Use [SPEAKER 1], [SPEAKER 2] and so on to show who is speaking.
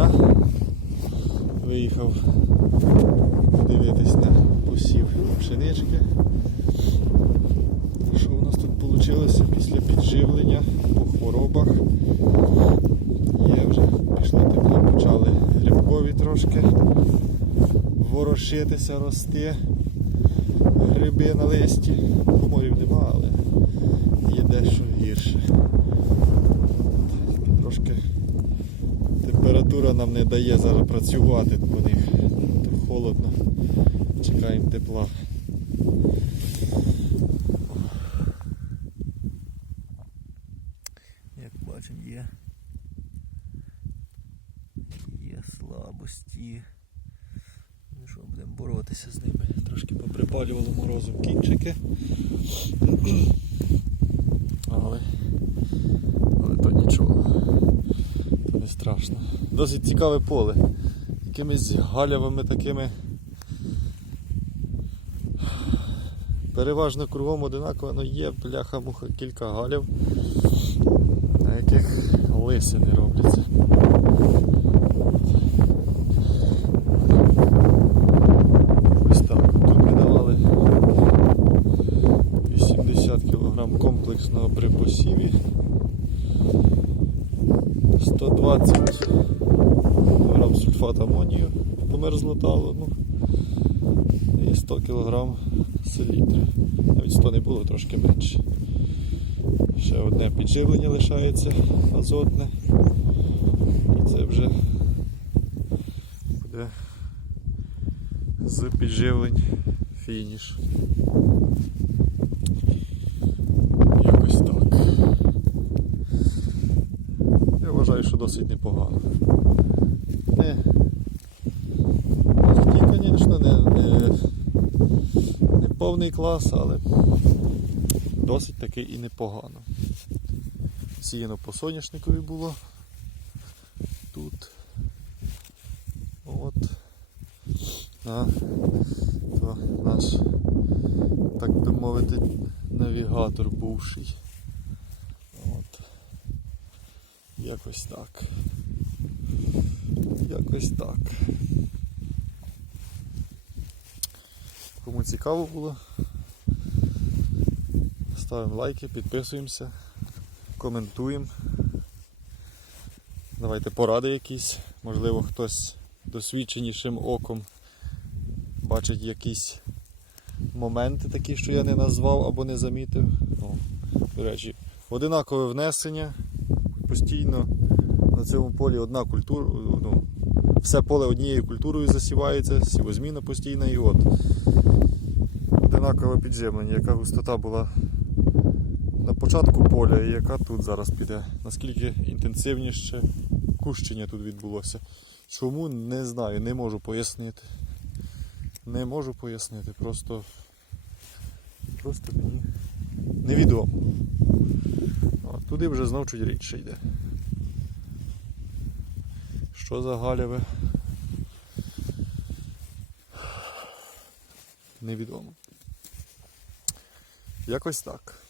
[SPEAKER 1] дня. Виїхав подивитись на посів пшенички. Що у нас тут вийшло після підживлення по хворобах? Є вже, пішло тепло, почали грибкові трошки ворошитися, рости. Гриби на листі. Коморів нема, але є дещо гірше. Трошки температура нам не дає зараз працювати по них. То холодно. Чекаємо тепла. Як бачимо, є. Є слабості. Ну що, будемо боротися з ними. Трошки поприпалювало морозом кінчики. Але, але то нічого. То не страшно. Досить цікаве поле. Якимись галявами такими. Переважно кругом одинаково, але є бляха-муха кілька галів, на яких лиси не робляться. Ось так. Тут ми давали 80 кг комплексного при посіві. 120 кг сульфат амонію по мерзлоталу, ну, і 100 кг селітри. Навіть 100 не було, трошки менше. Ще одне підживлення лишається азотне. І це вже буде з підживлень фініш. Якось так. Я вважаю, що досить непогано. Не, ті, звісно, не, не, не повний клас, але досить таки і непогано. Сіяно по соняшникові було тут. От. А, то наш, так би мовити, навігатор бувший. От. Якось так. Якось так. Кому цікаво було, ставимо лайки, підписуємося, коментуємо. Давайте поради якісь. Можливо, хтось досвідченішим оком бачить якісь моменти такі, що я не назвав або не замітив. Ну, до речі, одинакове внесення. Постійно на цьому полі одна культура. Ну, все поле однією культурою засівається, сівозміна постійна і от. Одинакове підземлення, яка густота була на початку поля і яка тут зараз піде. Наскільки інтенсивніше кущення тут відбулося. Чому не знаю, не можу пояснити. Не можу пояснити, просто, просто мені невідомо. От, туди вже знов чуть рідше йде. Що за галяве? Невідомо. Якось так.